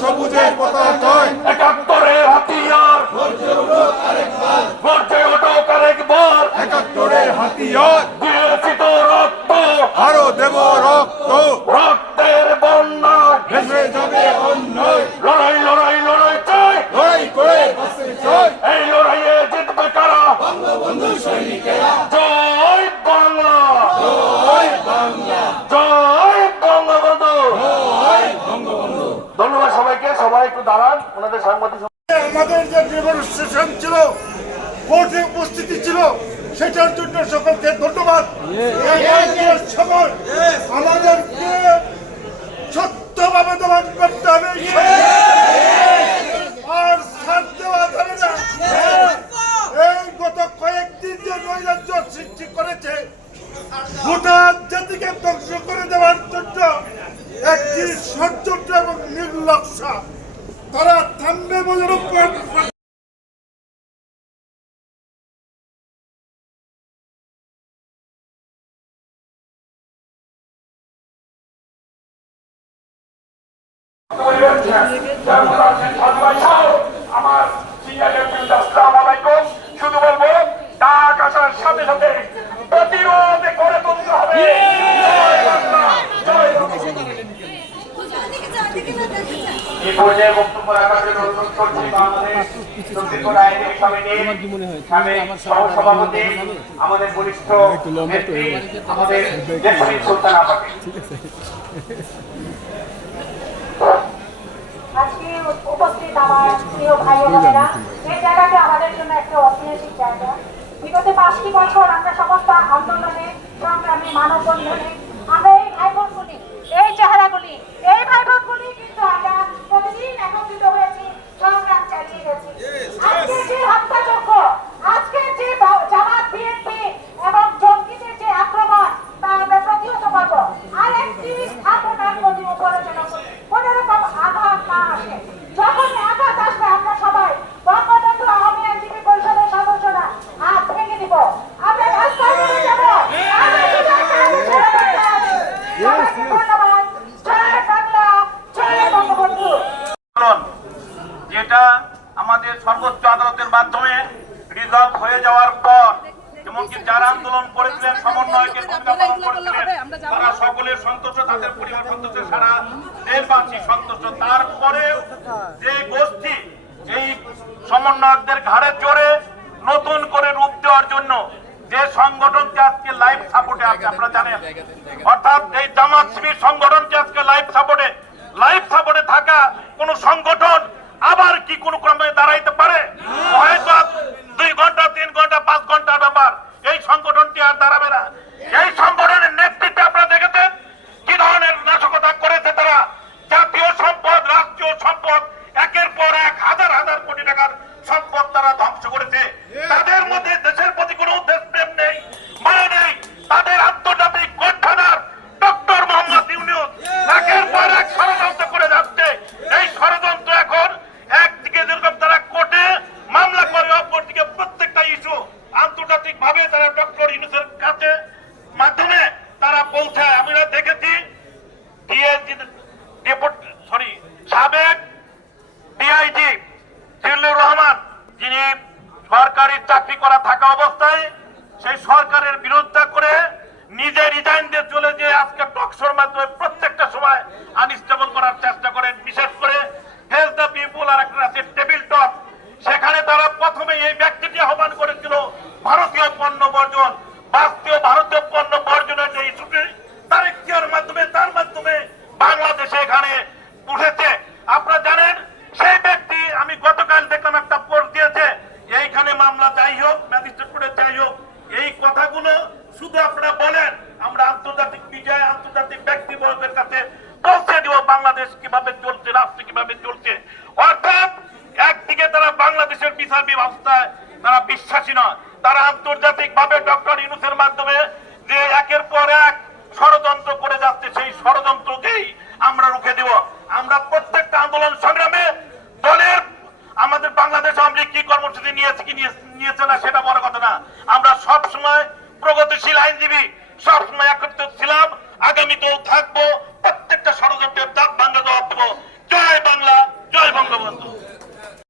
সবুজের পতাকায় একাত্তরের হাতিয়ার। গর্জে ওঠো আরেকবার একাত্তরের হাতিয়ার। দিয়েছি তো রক্ত। আরও দেব রক্ত। একটু দাঁড়ান ওনাদের সাংবাদিক আমাদের যে ডেমনস্ট্রেশন ছিল কোর্টে উপস্থিতি ছিল সেটার জন্য সকলকে ধন্যবাদ। আমাদেরকে সত্যভাবে দমন করতে হবে। আর ছাড় দেওয়া যাবে না। এই গত কয়েকদিন যে নৈরাজ্য সৃষ্টি করেছে গোটা জাতিকে ধ্বংস করে দেওয়ার জন্য একটি ষড়যন্ত্র এবং নির্লক্ষা তারা থামবে বলে আমার এই জায়গাটা আমাদের জন্য একটা বিগত পাঁচটি বছর আমরা সমস্ত আন্দোলনে, সংগ্রামে, মানববন্ধনে আমরা এই ভাই বোনগুলি এই চেহারাগুলি, এই ভাই বোনগুলি কিন্তু আমরা প্রতিদিন একত্রিত হয়েছি সংগ্রাম চালিয়ে গেছি আজকে যে হত্যাযজ্ঞ আজকে যে বা- জামাত বিএনপি এবং জঙ্গিদের যে আক্রমণ তা আমরা প্রতিহত করব আর একটি স্থাপনার প্রতি উপরে যেন কোনো রকম আঘাত না আসে। যখনই আঘাত আসবে, আমরা সবাই বঙ্গবন্ধু আওয়ামী আইনজীবী পরিষদের সদস্যরা হাত ভেঙে দিব। আমরা রাস্তায় নেমে যাব। আমরা বিজয়কে আমি ছেড়ে দিতে আছি। সবাইকে ধন্যবাদ জয় বাংলা জয় বঙ্গবন্ধু আন্দোলন যেটা আমাদের সর্বোচ্চ আদালতের মাধ্যমে রিজলভ হয়ে যাওয়ার পর এমনকি যারা আন্দোলন করেছিলেন সমন্বয়কের ভূমিকা পালন করেছিলেন, তারা সকলের সন্তুষ্ট, তাদের পরিবার সন্তুষ্ট, সারা দেশবাসী সন্তুষ্ট। তারপরেও যে গোষ্ঠী, এই সমন্বয়কদের ঘাড়ে চড়ে নতুন করে রূপ দেওয়ার জন্য যে সংগঠনকে আজকে লাইভ সাপোর্টে আছে, আপনারা জানেন। অর্থাৎ এই জামাত শিবির সংগঠনকে আজকে লাইভ সাপোর্টে লাইভ সাপোর্টে থাকা কোন সংগঠন আবার কি কোন ক্রমে দাঁড়াইতে পারে তারা থাকা অবস্থায় অর্থাৎ একদিকে তারা বাংলাদেশের বিচার ব্যবস্থায় তারা বিশ্বাসী নয়, তারা আন্তর্জাতিক ভাবে ডক্টর ইউনুসের মাধ্যমে যে একের পর এক ষড়যন্ত্র করে যাচ্ছে, সেই ষড়যন্ত্রকেই আমরা রুখে দেব। আমরা প্রত্যেকটা আন্দোলন সংগ্রামে দলের আমাদের বাংলাদেশ আওয়ামী লীগ কি কর্মসূচি নিয়েছে, কি নিয়েছে না সেটা বড় কথা না। আমরা সব সময় প্রগতিশীল আইনজীবী, সবসময় একত্রিত ছিলাম, আগামীতেও থাকব।